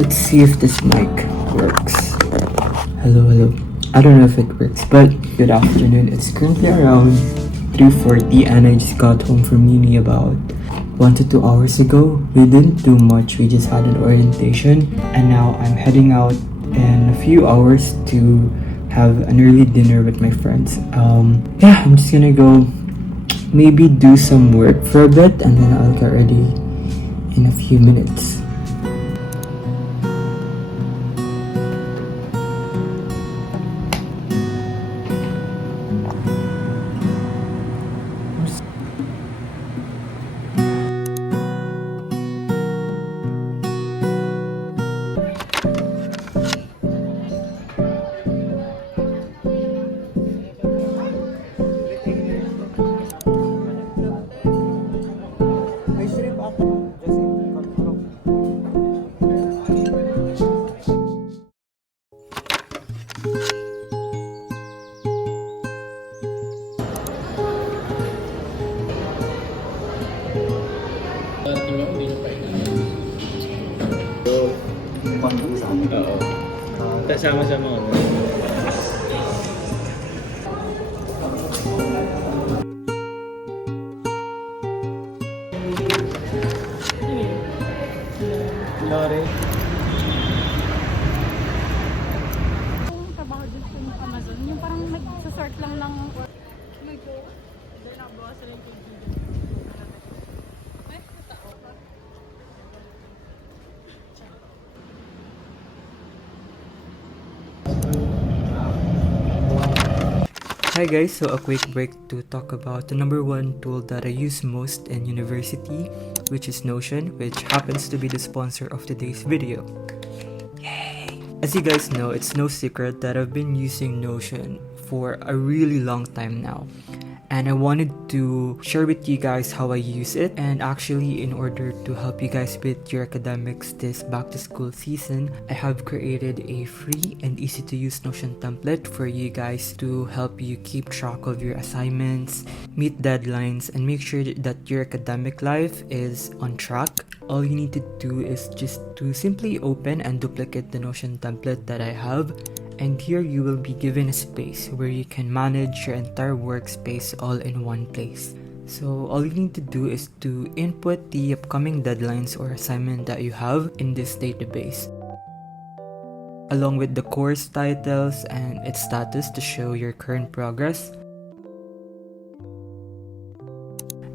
Let's see if this mic works. Hello, hello. I don't know if it works, but good afternoon. It's currently around 3:40 and I just got home from uni about 1 to 2 hours ago. We didn't do much, we just had an orientation, and now I'm heading out in a few hours to have an early dinner with my friends. Yeah, I'm just gonna go maybe do some work for a bit and then I'll get ready in a few minutes. Oo. Kasama-sama ko. Lore. Yung trabaho dito sa Amazon, yung parang nag-sort lang ng Hi guys, so a quick break to talk about the number one tool that I use most in university, which is Notion, which happens to be the sponsor of today's video. Yay! As you guys know, it's no secret that I've been using Notion for a really long time now. and I wanted to share with you guys how I use it. And actually, in order to help you guys with your academics this back to school season, I have created a free and easy to use Notion template for you guys to help you keep track of your assignments, meet deadlines, and make sure that your academic life is on track. All you need to do is just to simply open and duplicate the Notion template that I have, and here you will be given a space where you can manage your entire workspace all in one place. So all you need to do is to input the upcoming deadlines or assignment that you have in this database, along with the course titles and its status to show your current progress.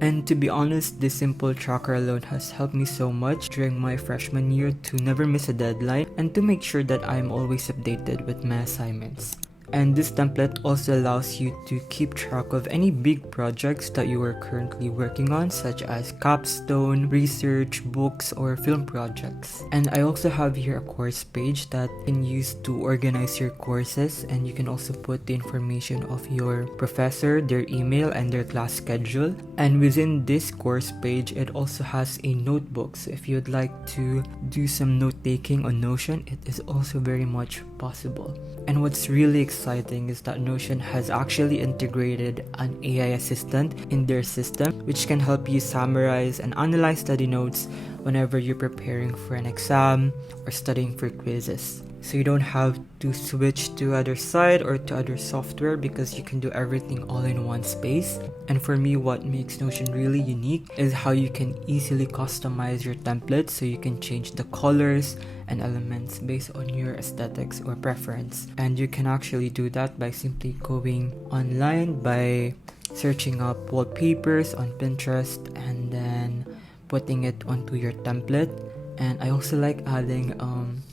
And to be honest, this simple tracker alone has helped me so much during my freshman year to never miss a deadline and to make sure that I'm always updated with my assignments. And this template also allows you to keep track of any big projects that you are currently working on, such as capstone, research, books, or film projects. And I also have here a course page that you can use to organize your courses, and you can also put the information of your professor, their email, and their class schedule. And within this course page, it also has a notebook. So if you'd like to do some note taking on Notion, it is also very much possible. And what's really exciting is that Notion has actually integrated an AI assistant in their system, which can help you summarize and analyze study notes whenever you're preparing for an exam or studying for quizzes. So you don't have to switch to other site or to other software because you can do everything all in one space. And for me, what makes Notion really unique is how you can easily customize your templates, so you can change the colors and elements based on your aesthetics or preference. And you can actually do that by simply going online, by searching up wallpapers on Pinterest and then putting it onto your template. And I also like adding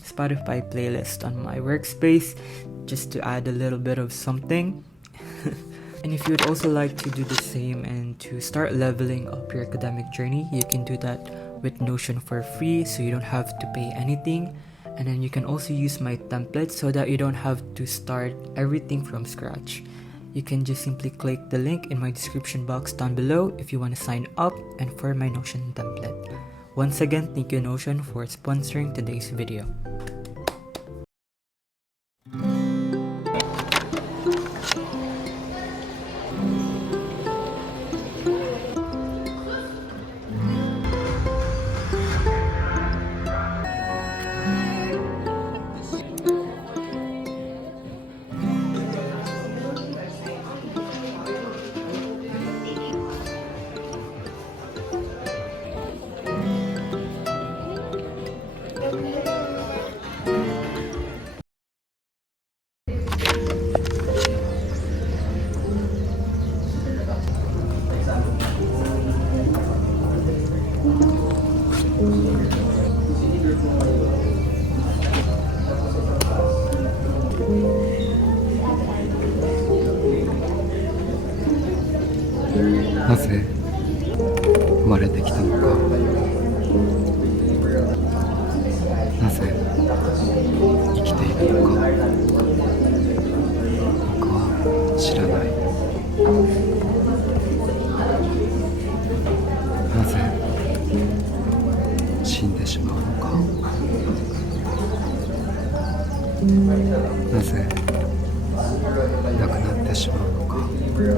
Spotify playlist on my workspace just to add a little bit of something. And if you would also like to do the same and to start leveling up your academic journey, you can do that with Notion for free, so you don't have to pay anything. And then you can also use my template so that you don't have to start everything from scratch. You can just simply click the link in my description box down below if you want to sign up and for my Notion template. Once again, thank you Notion for sponsoring today's video.なぜ生まれてきたのか、なぜ生きているのか、僕は知らない。なぜ死んでしまうのか、なぜ亡くなってしまうのか、僕は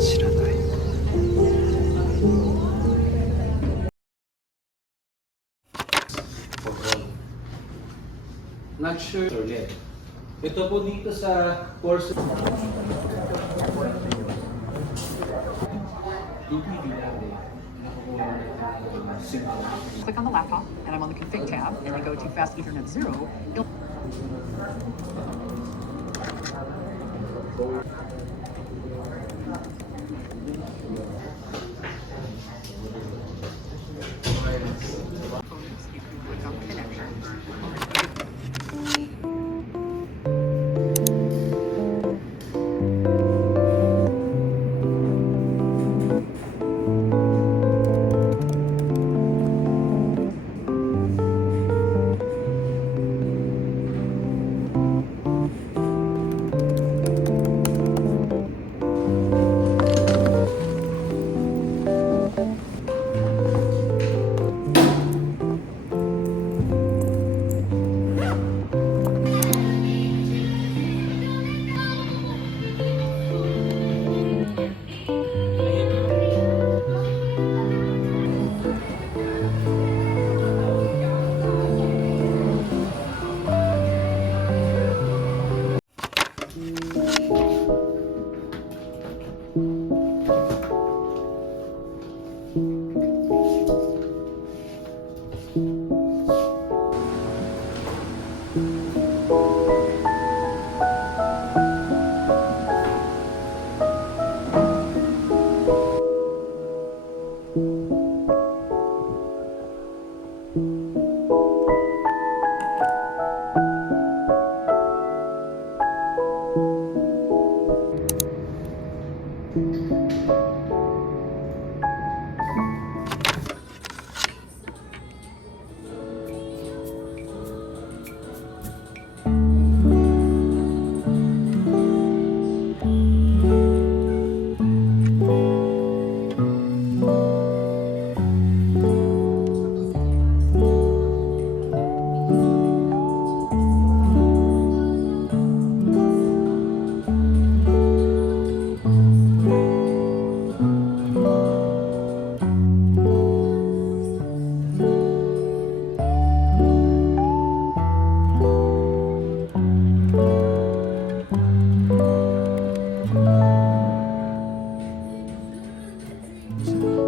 知らない。Not sure ulit. Ito po dito sa course. Click on the laptop, and I'm on the config tab, and I go to fast Ethernet 0. Bye.